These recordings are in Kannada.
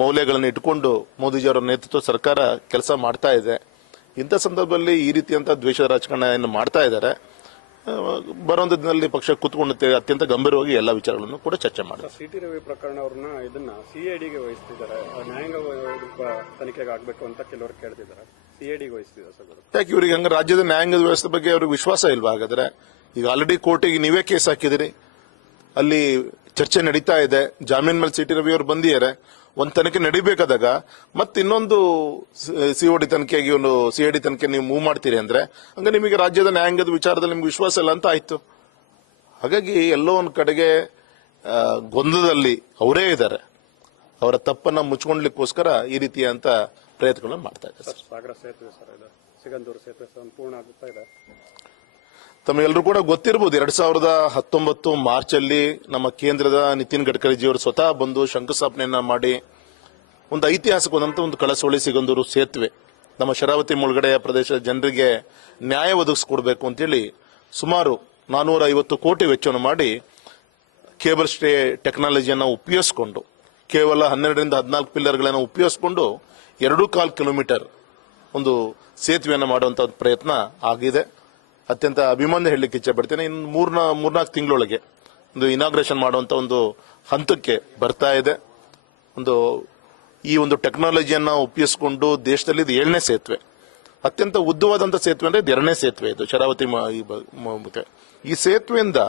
ಮೌಲ್ಯಗಳನ್ನು ಇಟ್ಟುಕೊಂಡು ಮೋದಿಜಿಯವರ ನೇತೃತ್ವ ಸರ್ಕಾರ ಕೆಲಸ ಮಾಡ್ತಾ ಇದೆ. ಇಂಥ ಸಂದರ್ಭದಲ್ಲಿ ಈ ರೀತಿಯಂತ ದ್ವೇಷದ ರಾಜಕಾರಣ ಮಾಡ್ತಾ ಇದ್ದಾರೆ. ಬರುವಂತ ದಿನದಲ್ಲಿ ಪಕ್ಷ ಕೂತ್ಕೊಂಡು ಅತ್ಯಂತ ಗಂಭೀರವಾಗಿ ಎಲ್ಲ ವಿಚಾರಗಳನ್ನು ಕೂಡ ಚರ್ಚೆ ಮಾಡಿದೆ. ಸಿಟಿ ರವಿ ಪ್ರಕರಣ ಅವ್ರನ್ನ ಇದನ್ನ ಸಿಐಡಿಗೆ ವಹಿಸ್ತಿದ್ದಾರೆ, ನ್ಯಾಯಾಂಗ ತನಿಖೆಗೆ ಆಗಬೇಕು ಅಂತ ಕೆಲವರು ಕೇಳ್ತಿದ್ದಾರೆ. ಸಿಐಡಿಗೆ ವಹಿಸ್ತಿದ್ದಾರೆ ಸರ್. ಯಾಕೆ ಇವರಿಗೆ ಹಂಗ ರಾಜ್ಯದ ನ್ಯಾಯಾಂಗದ ವ್ಯವಸ್ಥೆ ಬಗ್ಗೆ ಅವ್ರಿಗೆ ವಿಶ್ವಾಸ ಇಲ್ವಾ? ಹಾಗಾದ್ರೆ ಈಗ ಆಲ್ರೆಡಿ ಕೋರ್ಟಿಗೆ ನೀವೇ ಕೇಸ್ ಹಾಕಿದಿರಿ, ಅಲ್ಲಿ ಚರ್ಚೆ ನಡೀತಾ ಇದೆ, ಜಾಮೀನ್ ಮೇಲೆ ಸಿಟಿ ರವಿ ಅವರು ಬಂದಿದ್ದಾರೆ. ಒಂದ್ ತನಿಖೆ ನಡಿಬೇಕಾದಾಗ ಮತ್ತೆ ಇನ್ನೊಂದು ಸಿಒಡಿ ತನಿಖೆಗೆ ಒಂದು ಸಿಐಡಿ ತನಿಖೆ ನೀವು ಮೂವ್ ಮಾಡ್ತೀರಿ ಅಂದ್ರೆ ಹಂಗ ನಿಮಗೆ ರಾಜ್ಯದ ನ್ಯಾಯಾಂಗದ ವಿಚಾರದಲ್ಲಿ ನಿಮ್ಗೆ ವಿಶ್ವಾಸ ಇಲ್ಲ ಅಂತ ಆಯ್ತು. ಹಾಗಾಗಿ ಎಲ್ಲೋ ಒಂದ್ ಕಡೆಗೆ ಗೊಂದಲದಲ್ಲಿ ಅವರೇ ಇದ್ದಾರೆ. ಅವರ ತಪ್ಪನ್ನ ಮುಚ್ಕೊಂಡ್ಲಿಕ್ಕೋಸ್ಕರ ಈ ರೀತಿಯಂತ ಪ್ರಯತ್ನಗಳನ್ನು ಮಾಡ್ತಾ ಇದ್ದಾರೆ. ಸಾಗರ ಸೇತುವೆ ಸರ್, ಇದು ಸಿಗಂದೂರು ಸೇತುವೆ ಸಂಪೂರ್ಣ ಆಗುತ್ತಾ ಇದೆ. ತಮಗೆಲ್ಲರೂ ಕೂಡ ಗೊತ್ತಿರಬಹುದು, 2019 ಮಾರ್ಚ್ ಅಲ್ಲಿ ನಮ್ಮ ಕೇಂದ್ರದ ನಿತಿನ್ ಗಡ್ಕರಿಜಿಯವರು ಸ್ವತಃ ಬಂದು ಶಂಕುಸ್ಥಾಪನೆಯನ್ನ ಮಾಡಿ ಒಂದು ಐತಿಹಾಸಿಕವಾದಂತಹ ಒಂದು ಕಳಸೋಳಿ ಸಿಗಂದೂರು ಸೇತುವೆ ನಮ್ಮ ಶರಾವತಿ ಮುಳುಗಡೆಯ ಪ್ರದೇಶದ ಜನರಿಗೆ ನ್ಯಾಯ ಒದಗಿಸಿಕೊಡ್ಬೇಕು ಅಂತೇಳಿ ಸುಮಾರು 450 ಕೋಟಿ ವೆಚ್ಚವನ್ನು ಮಾಡಿ ಕೇಬಲ್ ಸ್ಟೇ ಟೆಕ್ನಾಲಜಿಯನ್ನು ಉಪಯೋಗಿಸಿಕೊಂಡು ಕೇವಲ 12ರಿಂದ 14 ಪಿಲ್ಲರ್ಗಳನ್ನು ಉಪಯೋಗಿಸಿಕೊಂಡು 2.25 ಕಿಲೋಮೀಟರ್ ಒಂದು ಸೇತುವೆಯನ್ನು ಮಾಡುವಂತಹ ಪ್ರಯತ್ನ ಆಗಿದೆ. ಅತ್ಯಂತ ಅಭಿಮಾನ ಹೇಳಲಿಕ್ಕೆ ಇಚ್ಛೆ ಪಡ್ತೇನೆ. ಇನ್ನು 3-4 ತಿಂಗಳೊಳಗೆ ಒಂದು ಇನಾಗ್ರೇಷನ್ ಮಾಡುವಂತ ಒಂದು ಹಂತಕ್ಕೆ ಬರ್ತಾ ಇದೆ. ಈ ಒಂದು ಟೆಕ್ನಾಲಜಿಯನ್ನ ಉಪಯೋಗಿಸಿಕೊಂಡು ದೇಶದಲ್ಲಿ ಇದು 7ನೇ ಸೇತುವೆ, ಅತ್ಯಂತ ಉದ್ದವಾದಂತಹ ಸೇತುವೆ ಅಂದ್ರೆ ಇದು 2ನೇ ಸೇತುವೆ. ಇದು ಶರಾವತಿ ಈ ಸೇತುವೆಯಿಂದ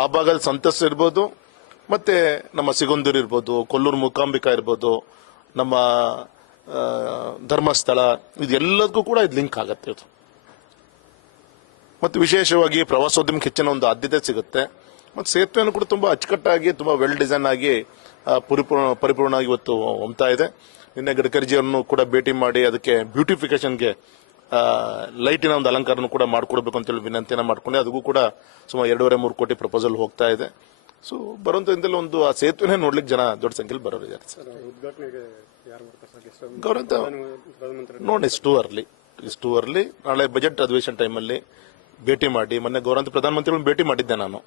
ಆ ಭಾಗದ ಸಂತಸ್ ಇರ್ಬೋದು, ಮತ್ತೆ ನಮ್ಮ ಸಿಗಂದೂರು ಇರ್ಬೋದು, ಕೊಲ್ಲೂರು ಮೂಕಾಂಬಿಕಾ ಇರ್ಬೋದು, ನಮ್ಮ ಧರ್ಮಸ್ಥಳ, ಇದೆಲ್ಲದಕ್ಕೂ ಕೂಡ ಇದು ಲಿಂಕ್ ಆಗತ್ತೆ. ಇದು ಮತ್ತು ವಿಶೇಷವಾಗಿ ಪ್ರವಾಸೋದ್ಯಮಕ್ಕೆ ಹೆಚ್ಚಿನ ಒಂದು ಆದ್ಯತೆ ಸಿಗುತ್ತೆ. ಮತ್ತು ಸೇತುವೆಯನ್ನು ಕೂಡ ತುಂಬಾ ಅಚ್ಚುಕಟ್ಟಾಗಿ ತುಂಬಾ ವೆಲ್ ಡಿಸೈನ್ ಆಗಿ ಪರಿಪೂರ್ಣವಾಗಿ ಇವತ್ತು ಹೊಮ್ತಾ ಇದೆ. ನಿನ್ನೆ ಗಡ್ಕರಿಜಿಯವರನ್ನು ಕೂಡ ಭೇಟಿ ಮಾಡಿ ಅದಕ್ಕೆ ಬ್ಯೂಟಿಫಿಕೇಶನ್ಗೆ ಲೈಟಿನ ಒಂದು ಅಲಂಕಾರನೂ ಕೂಡ ಮಾಡಿಕೊಡ್ಬೇಕು ಅಂತೇಳಿ ವಿನಂತಿಯನ್ನು ಮಾಡ್ಕೊಂಡೆ. ಅದಕ್ಕೂ ಕೂಡ ಸುಮಾರು 2.5-3 ಕೋಟಿ ಪ್ರಪೋಸಲ್ ಹೋಗ್ತಾ ಇದೆ. ಸೊ ಬರುವಂತ ದಿನದಲ್ಲಿ ಒಂದು ಆ ಸೇತುವೆ ನೋಡ್ಲಿಕ್ಕೆ ಜನ ದೊಡ್ಡ ಸಂಖ್ಯೆಯಲ್ಲಿ ಬರೋರಿದ್ದಾರೆ. ಗೌರವಂತ ನೋಡಿ, ಇಷ್ಟು ಅರ್ಲಿ ನಾಳೆ ಬಜೆಟ್ ಅಧಿವೇಶನ ಟೈಮಲ್ಲಿ ಭೇಟಿ ಮಾಡಿ, ಮೊನ್ನೆ ಗೌರವಂತ ಪ್ರಧಾನಮಂತ್ರಿಗಳನ್ನು ಭೇಟಿ ಮಾಡಿದ್ದೆ ನಾನು.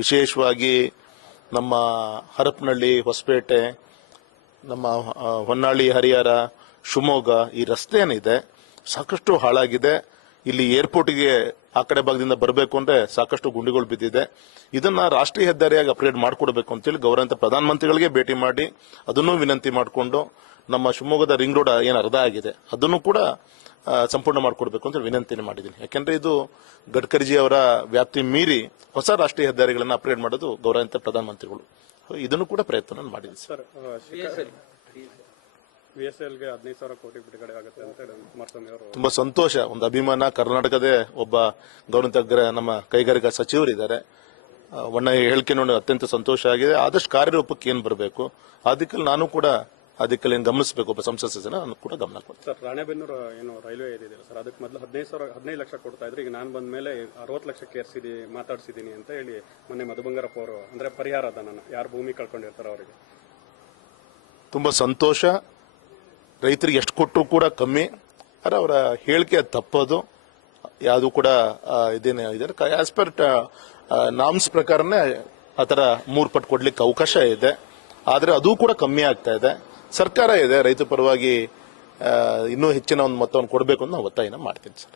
ವಿಶೇಷವಾಗಿ ನಮ್ಮ ಹರಪನಹಳ್ಳಿ, ಹೊಸಪೇಟೆ, ನಮ್ಮ ಹೊನ್ನಾಳಿ, ಹರಿಹರ, ಶಿವಮೊಗ್ಗ ಈ ರಸ್ತೆ ಏನಿದೆ ಸಾಕಷ್ಟು ಹಾಳಾಗಿದೆ. ಇಲ್ಲಿ ಏರ್ಪೋರ್ಟ್ಗೆ ಆ ಕಡೆ ಭಾಗದಿಂದ ಬರಬೇಕು ಅಂದ್ರೆ ಸಾಕಷ್ಟು ಗುಂಡಿಗಳು ಬಿದ್ದಿದೆ. ಇದನ್ನ ರಾಷ್ಟ್ರೀಯ ಹೆದ್ದಾರಿಯಾಗಿ ಅಪ್ಗ್ರೇಡ್ ಮಾಡಿಕೊಡ್ಬೇಕು ಅಂತೇಳಿ ಗೌರವಂತ ಪ್ರಧಾನಮಂತ್ರಿಗಳಿಗೆ ಭೇಟಿ ಮಾಡಿ ಅದನ್ನು ವಿನಂತಿ ಮಾಡಿಕೊಂಡು, ನಮ್ಮ ಶಿವಮೊಗ್ಗದ ರಿಂಗ್ ರೋಡ್ ಏನು ಅರ್ಧ ಆಗಿದೆ ಅದನ್ನು ಕೂಡ ಸಂಪೂರ್ಣ ಮಾಡಿಕೊಡ್ಬೇಕು ಅಂತ ವಿನಂತಿನೇ ಮಾಡಿದ್ದೀನಿ. ಯಾಕೆಂದ್ರೆ ಇದು ಗಡ್ಕರಿಜಿ ಅವರ ವ್ಯಾಪ್ತಿ ಮೀರಿ ಹೊಸ ರಾಷ್ಟ್ರೀಯ ಹೆದ್ದಾರಿಗಳನ್ನು ಅಪ್ಗ್ರೇಡ್ ಮಾಡೋದು ಗೌರವಂತ ಪ್ರಧಾನಮಂತ್ರಿಗಳು. ಇದನ್ನು ಕೂಡ ಪ್ರಯತ್ನ ಮಾಡಿದ್ದೀನಿ ಸರ್. VSLಗೆ 15,000 ಕೋಟಿ ಬಿಡುಗಡೆ ಆಗುತ್ತೆ ಅಂತ ಕುಮಾರಸ್ವಾಮಿ ಅವರು ತುಂಬಾ ಸಂತೋಷ, ಒಂದು ಅಭಿಮಾನ. ಕರ್ನಾಟಕದ ಒಬ್ಬ ಗೌರವಂತ ನಮ್ಮ ಕೈಗಾರಿಕಾ ಸಚಿವರಿದ್ದಾರೆ. ಹೇಳಿಕೆ ನೋಡಿ ಅತ್ಯಂತ ಸಂತೋಷ ಆಗಿದೆ. ಆದಷ್ಟು ಕಾರ್ಯರೂಪಕ್ಕೆ ಏನ್ ಬರಬೇಕು ಅದಕ್ಕೆ ನಾನು ಕೂಡ ಅದಕ್ಕೆ ಗಮನಿಸಬೇಕು. ಒಬ್ಬ ಸಂಸದ ಸದಸ್ಯನ ನಾನು ಕೂಡ ಗಮನ ಕೊಡ್ತೀನಿ. ಸರ್, ರಾಣೆಬೆನ್ನೂರು ಏನು ರೈಲ್ವೆ ಇದೆ ಸರ್, ಅದಕ್ಕೆ ಮೊದಲು 15 ಲಕ್ಷ ಕೊಡ್ತಾ ಇದ್ರು. ಈಗ ನಾನು ಬಂದ ಮೇಲೆ 60 ಲಕ್ಷಕ್ಕೆ ಮಾತಾಡ್ಸಿದ್ದೀನಿ ಅಂತ ಹೇಳಿ ಮೊನ್ನೆ ಮಧು ಬಂಗಾರಪ್ಪ ಅವರು, ಅಂದ್ರೆ ಪರಿಹಾರ ಧನ ಯಾರು ಭೂಮಿ ಕಳ್ಕೊಂಡಿರ್ತಾರ ಅವರಿಗೆ. ತುಂಬಾ ಸಂತೋಷ. ರೈತರಿಗೆ ಎಷ್ಟು ಕೊಟ್ಟರು ಕೂಡ ಕಮ್ಮಿ. ಆದರೆ ಅವರ ಹೇಳಿಕೆ ತಪ್ಪದು. ಯಾವುದು ಕೂಡ ಇದೇನೇ ಇದೆ, ಆಸ್ ಪರ್ ನಾಮ್ಸ್ ಪ್ರಕಾರನೇ ಆ ಥರ 3 ಪಟ್ಟು ಕೊಡ್ಲಿಕ್ಕೆ ಅವಕಾಶ ಇದೆ. ಆದರೆ ಅದು ಕೂಡ ಕಮ್ಮಿ ಆಗ್ತಾ ಇದೆ. ಸರ್ಕಾರ ಇದೆ ರೈತ ಪರವಾಗಿ ಇನ್ನೂ ಹೆಚ್ಚಿನ ಒಂದು ಮೊತ್ತವನ್ನು ಕೊಡಬೇಕು ಅಂತ ನಾವು ಒತ್ತಾಯನ ಮಾಡ್ತೀನಿ ಸರ್.